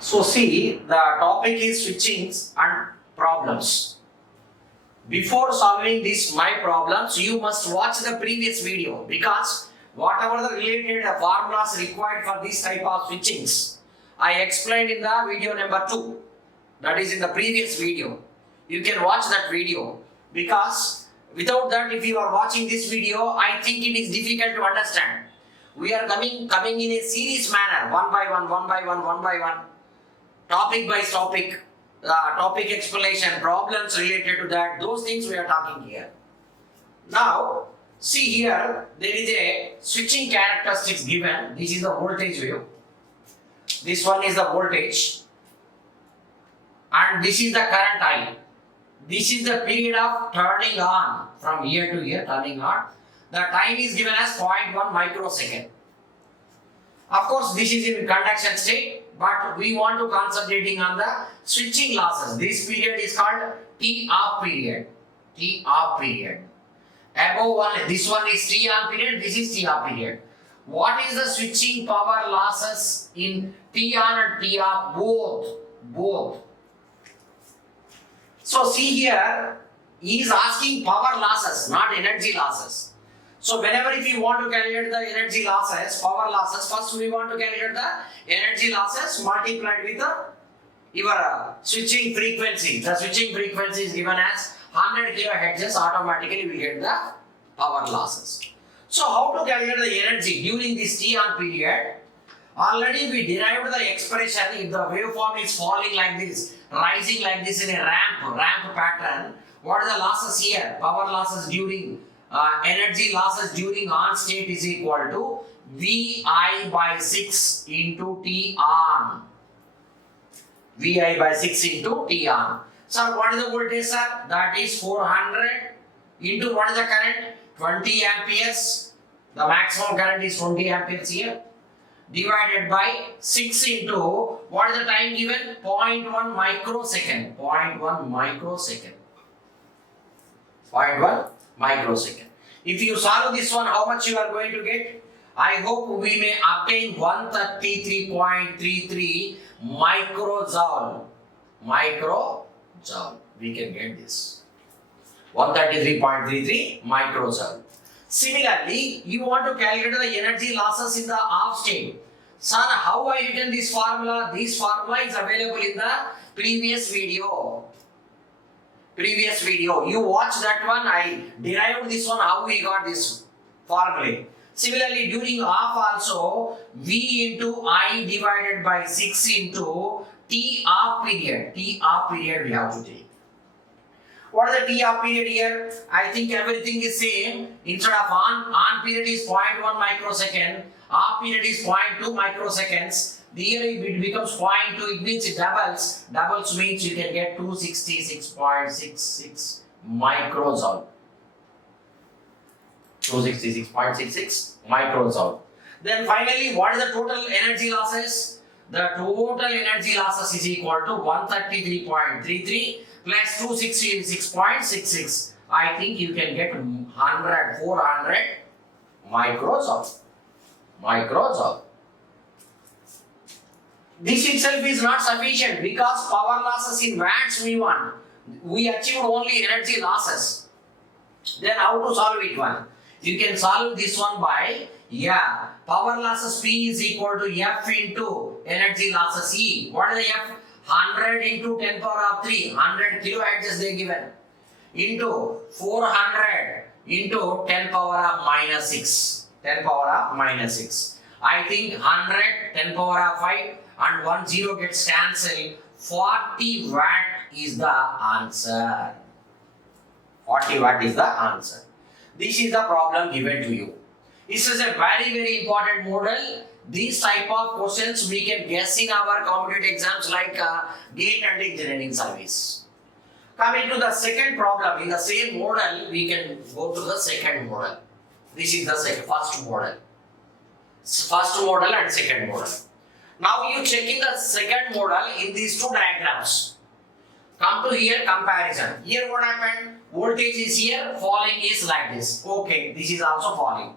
So see, the topic is switchings and problems. Before solving these my problems, you must watch the previous video because whatever the related formulas required for this type of switchings, I explained in the video number 2. That is in the previous video. You can watch that video because without that, if you are watching this video, I think it is difficult to understand. We are coming in a series manner, one by one, topic by topic, topic explanation, problems related to that, those things we are talking here. Now, see here, there is a switching characteristics given. This is the voltage wave. This one is the voltage. And this is the current I. This is the period of turning on, from here to here, turning on. The time is given as 0.1 microsecond. Of course, this is in conduction state, but we want to concentrating on the switching losses. This period is called T-off period. T-off period. Above one, this one is T-on period, this is T-off period. What is the switching power losses in T-on and T-off? Both. So see here, he is asking power losses, not energy losses. So whenever if you want to calculate the energy losses, power losses, first we want to calculate the energy losses multiplied with your switching frequency. The switching frequency is given as 100 kHz, automatically we get the power losses. So how to calculate the energy during this T-on period? Already we derived the expression. If the waveform is falling like this, rising like this in a ramp pattern, what are the losses here? Power losses during energy losses during on state is equal to Vi by 6 into T on. Vi by 6 into T on. So what is the voltage, sir? That is 400 into what is the current? 20 amperes. The maximum current is 20 amperes here. Divided by 6 into what is the time given? 0.1 microsecond. 0.1 microsecond. 0.1 microsecond. If you solve this one, how much you are going to get? I hope we may obtain 133.33 microjoule. We can get this. 133.33 microjoule. Similarly, you want to calculate the energy losses in the off state. Sir, how I written this formula? This formula is available in the previous video. You watch that one. I derived this one, how we got this formula. Similarly, during off also, V into I divided by 6 into T off period. T off period we have to take. What is the T off period here? I think everything is same. Instead of on period is 0.1 microsecond, off period is 0.2 microseconds. Here it becomes 0.2, it means it doubles. Doubles means you can get 266.66 microjoule. 266.66 microjoule. Then finally, what is the total energy losses? The total energy losses is equal to 133.33 plus 266.66. I think you can get 400 microjoule. This itself is not sufficient because power losses in watts we want. We achieved only energy losses. Then how to solve it one? You can solve this one by power losses P is equal to F into energy losses E. What is the F? 100 into 10 power of 3. 100 kilohertz they given. Into 400 into 10 power of minus 6. 10 power of minus 6. I think 100, 10 power of 5 and 1 0 gets cancelled. 40 watt is the answer. 40 watt is the answer. This is the problem given to you. This is a very important model. These type of questions we can guess in our competitive exams like GATE and engineering service. Coming to the second problem, in the same model, we can go to the second model. This is the first model. First model and second model. Now you checking the second model in these two diagrams. Come to here, comparison. Here what happened? Voltage is here, falling is like this. Okay, this is also falling.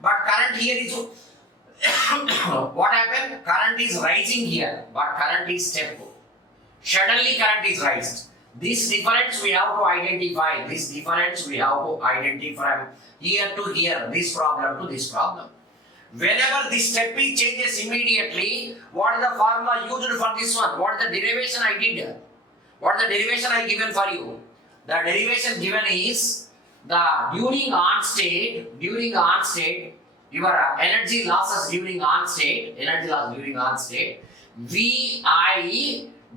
But current here is what happened? Current is rising here, but current is step. Suddenly current is raised. This difference we have to identify. This difference we have to identify from here to here, this problem to this problem. Whenever this step changes immediately, what is the formula used for this one? What is the derivation I did? What is the derivation I given for you? The derivation given is the during on state, your energy losses during on state, Vi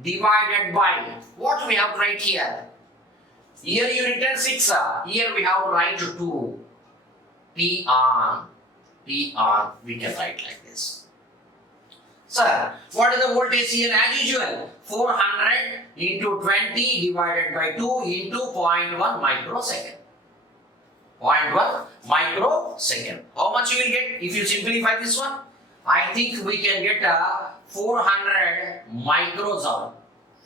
divided by what we have to write here. Here you written 6, here we have to write 2. P on, we can write like this. Sir, what is the voltage here as usual? 400 into 20 divided by 2 into 0.1 microsecond. 0.1 microsecond. How much you will get if you simplify this one? I think we can get 400 microjoule.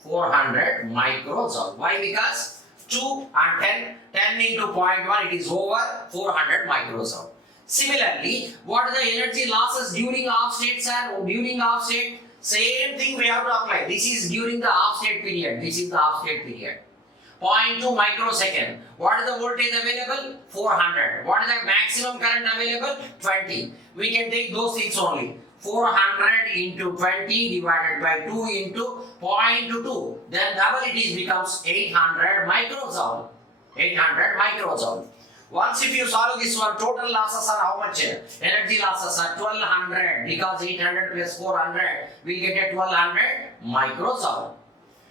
400 microjoule. Why? Because 2 and 10 into 0.1, it is over 400 microjoule. Similarly, what are the energy losses during off state, sir? During off state, same thing we have to apply. This is during the off state period. 0.2 microsecond. What is the voltage available? 400. What is the maximum current available? 20. We can take those things only. 400 into 20 divided by 2 into 0.2. Then double it is becomes 800 microjoule. 800 microjoule. Once if you solve this one, total losses are how much? Energy losses are 1200 because 800 plus 400 we get a 1200 microjoule.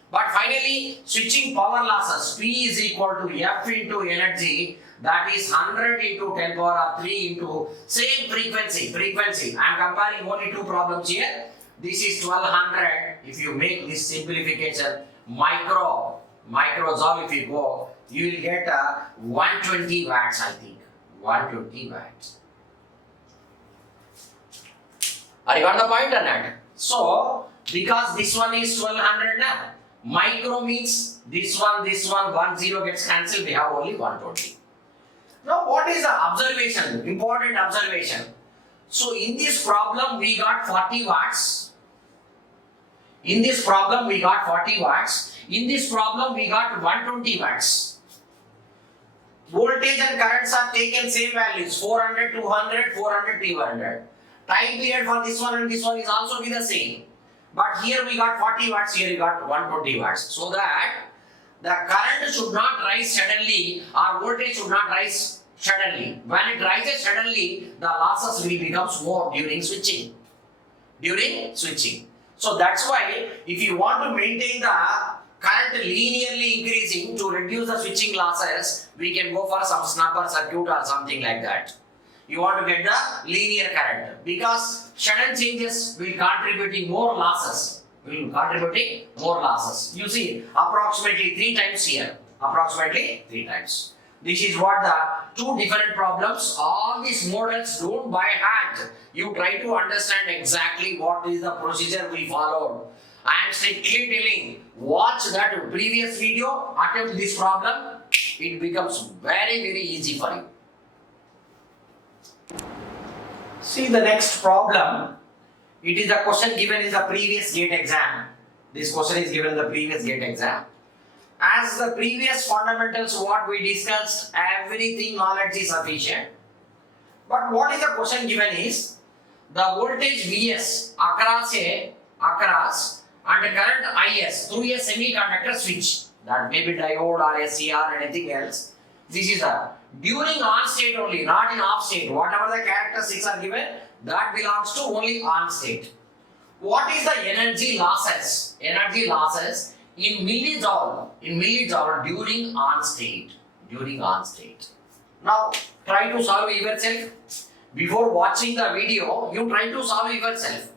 But finally, switching power losses, P is equal to F into energy, that is 100 into 10 power of 3 into same frequency. I am comparing only two problems here. This is 1200. If you make this simplification, microjoule if you go, you will get 120 watts, I think. 120 watts. Are you got the point or not? So, because this one is 1200 now, micro means this one, 1 0 gets cancelled, we have only 120. Now, what is the observation? Important observation. So, in this problem, we got 40 watts. In this problem, we got 40 watts. In this problem, we got 120 watts. Voltage and currents are taken same values, 400, 200, 400, 200. Time period for this one and this one is also be the same. But here we got 40 watts, here we got 120 watts. So that the current should not rise suddenly or voltage should not rise suddenly. When it rises suddenly, the losses will become more during switching. So that's why if you want to maintain the current linearly increasing to reduce the switching losses, we can go for some snubber circuit or something like that. You want to get the linear current because sudden changes will contributing more losses. You see, approximately 3 times here. Approximately 3 times. This is what the two different problems. All these models don't by hand. You try to understand exactly what is the procedure we followed. I am strictly telling, watch that previous video, attempt this problem, it becomes very, very easy for you. See the next problem. It is a question given in the previous GATE exam. This question is given in the previous GATE exam. As the previous fundamentals what we discussed, everything knowledge is sufficient. But what is the question given is, the voltage Vs across and current Is through a semiconductor switch, that may be diode or SCR or anything else. This is during on state only, not in off state. Whatever the characteristics are given, that belongs to only on state. What is the energy losses? Energy losses in millijoule during on state. Now try to solve yourself. Before watching the video, you try to solve yourself.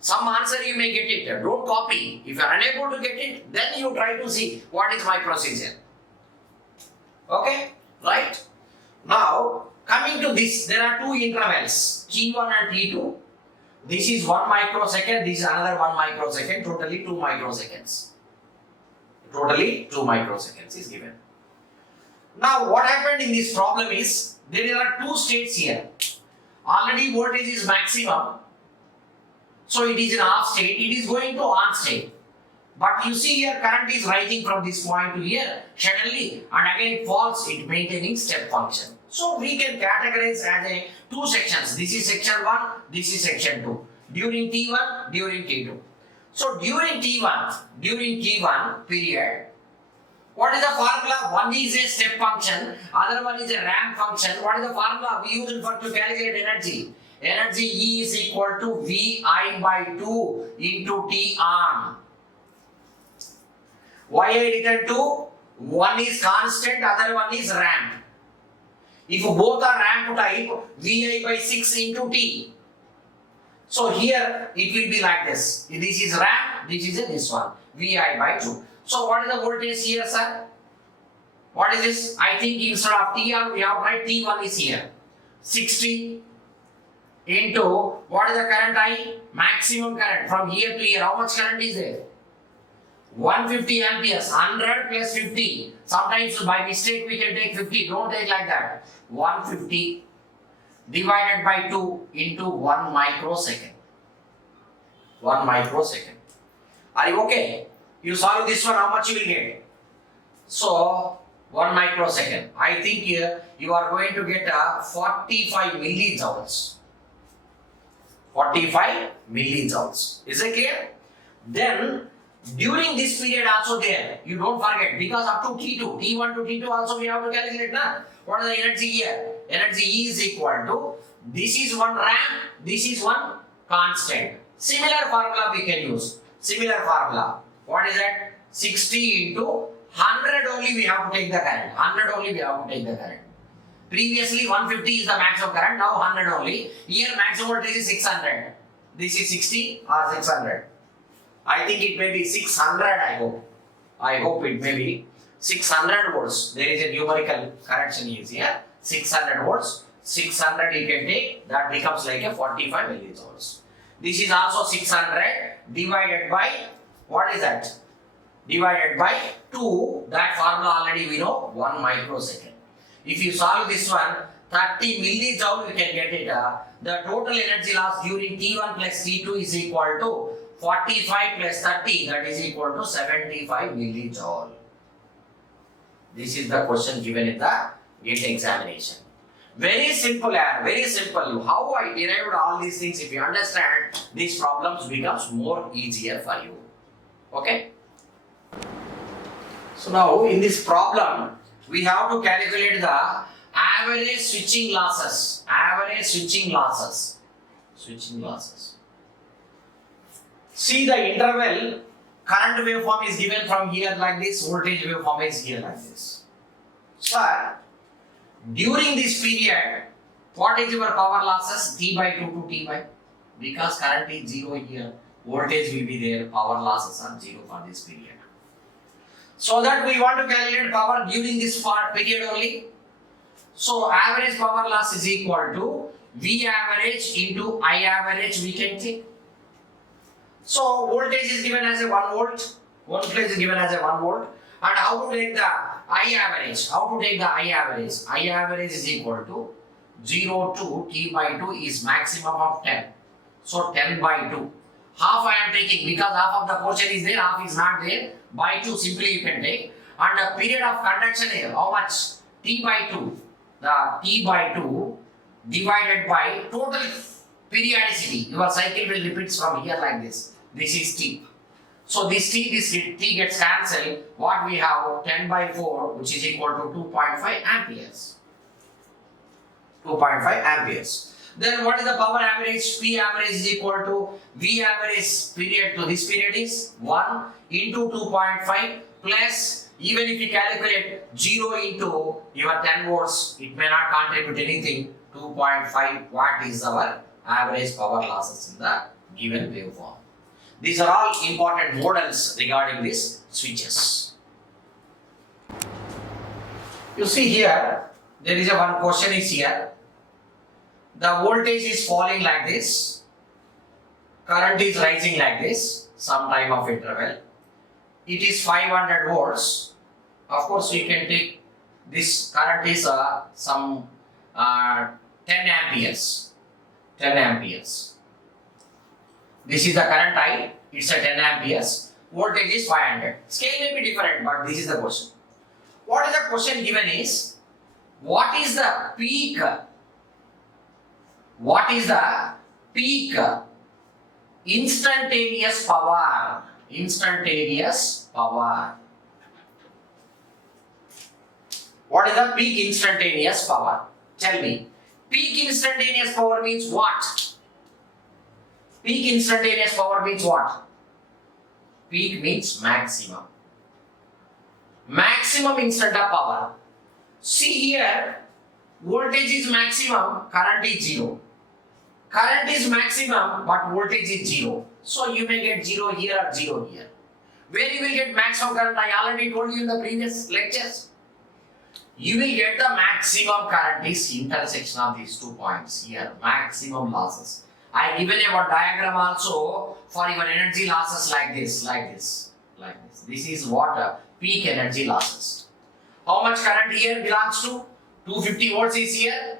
Some answer you may get it. Don't copy. If you are unable to get it, then you try to see what is my procedure. Okay? Right? Now, coming to this, there are two intervals, T1 and T2. This is 1 microsecond, this is another 1 microsecond, totally 2 microseconds. Totally 2 microseconds is given. Now what happened in this problem is, there are two states here. Already voltage is maximum, so it is in off state, it is going to on state. But you see here current is rising from this point to here suddenly, and again it falls, it maintaining step function. So we can categorize as a two sections. This is section 1, this is section 2. During T1, during T2. So during T1 period, what is the formula? One is a step function, other one is a ramp function. What is the formula we use for to calculate energy? Energy E is equal to VI by 2 into T on. Why I written 2? One is constant, other one is ramp. If both are ramp type, VI by 6 into T. So here it will be like this. This is ramp, this is this one, VI by 2. So what is the voltage here, sir? What is this? I think instead of T on we have write T1 is here. 60 into what is the current I? Maximum current from here to here. How much current is there? 150 amperes. 100 plus 50. Sometimes by mistake we can take 50. Don't take like that. 150 divided by 2 into 1 microsecond. 1 microsecond. Are you okay? You solve this one, how much you will get? So 1 microsecond. I think here you are going to get a 45 millijoules. 45 millijoules. Is it clear? Then during this period also there, you don't forget, because up to T2, T1 to T2 also we have to calculate now. What is the energy here? Energy E is equal to, this is one ramp, this is one constant. Similar formula we can use. Similar formula. What is that? 60 into 100 only we have to take the current. 100 only we have to take the current. Previously 150 is the maximum current, now 100 only. Here maximum voltage is 600. This is 60 or 600. I think it may be 600, I hope. I hope it may be 600 volts. There is a numerical correction here. 600 volts. 600 you can take, that becomes like a 45 millijoules. This is also 600 divided by, what is that? Divided by 2, that formula already we know, 1 microsecond. If you solve this one, 30 millijoule you can get it. The total energy loss during T1 plus T2 is equal to 45 plus 30, that is equal to 75 millijoule. This is the question given in the GATE examination. Very simple, very simple. How I derived all these things, if you understand, these problems becomes more easier for you. Okay? So now in this problem, we have to calculate the average switching losses. Average switching losses. Switching losses. See the interval, current waveform is given from here like this, voltage waveform is here like this. Sir, during this period, what is your power losses? T by 2 to T by, because current is 0 here, voltage will be there, power losses are 0 for this period. So that we want to calculate power during this period only. So average power loss is equal to V average into I average, we can take. So voltage is given as a 1 volt, voltage is given as a 1 volt. And how to take the I average? How to take the I average? I average is equal to 0 to T by 2 is maximum of 10. So 10 by 2. Half I am taking, because half of the portion is there, half is not there. By 2 simply you can take. And the period of conduction here, how much? T by 2. The T by 2 divided by total periodicity. Your cycle will repeat from here like this. This is T. So this T gets cancelled. What we have? 10 by 4, which is equal to 2.5 amperes. 2.5 amperes. Then what is the power average? P average is equal to V average period to this period is 1 into 2.5 plus, even if you calculate 0 into your 10 volts, it may not contribute anything. 2.5 watt is our average power losses in the given waveform. These are all important models regarding these switches. You see here, there is a one question is here. The voltage is falling like this. current is rising like this, some time of interval. It is 500 volts. Of course, you can take this current is some 10 amperes. 10 amperes. This is the current I. It's a 10 amperes. Voltage is 500. Scale may be different, but this is the question. What is the question given is, what is the peak? What is the peak instantaneous power? Instantaneous power. What is the peak instantaneous power? Tell me. Peak instantaneous power means what? Peak instantaneous power means what? Peak means maximum. Maximum instant of power. See here, voltage is maximum, current is 0. Current is maximum, but voltage is 0. So you may get 0 here or 0 here. Where you will get maximum current, I already told you in the previous lectures. You will get the maximum current is intersection of these 2 points here, maximum losses. I given a one diagram also for your energy losses like this, like this, like this. This is what peak energy losses. How much current here belongs to? 250 volts is here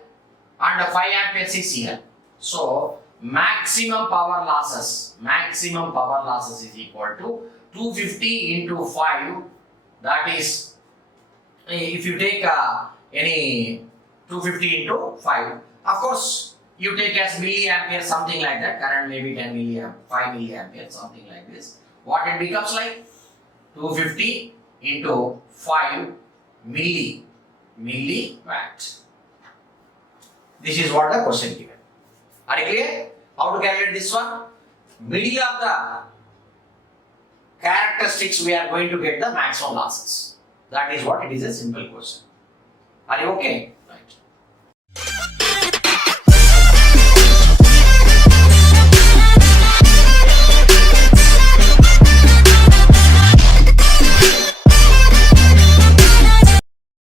and 5 amperes is here. So maximum power losses is equal to 250 into 5. That is, if you take any 250 into 5, of course you take as milliampere, something like that. Current may be 10 milliamp, 5 milliampere, something like this. What it becomes like? 250 into 5 milliwatt. This is what the question given. Are you clear? How to calculate this one? Middle of the characteristics we are going to get the maximum losses. That is what it is, a simple question. Are you okay?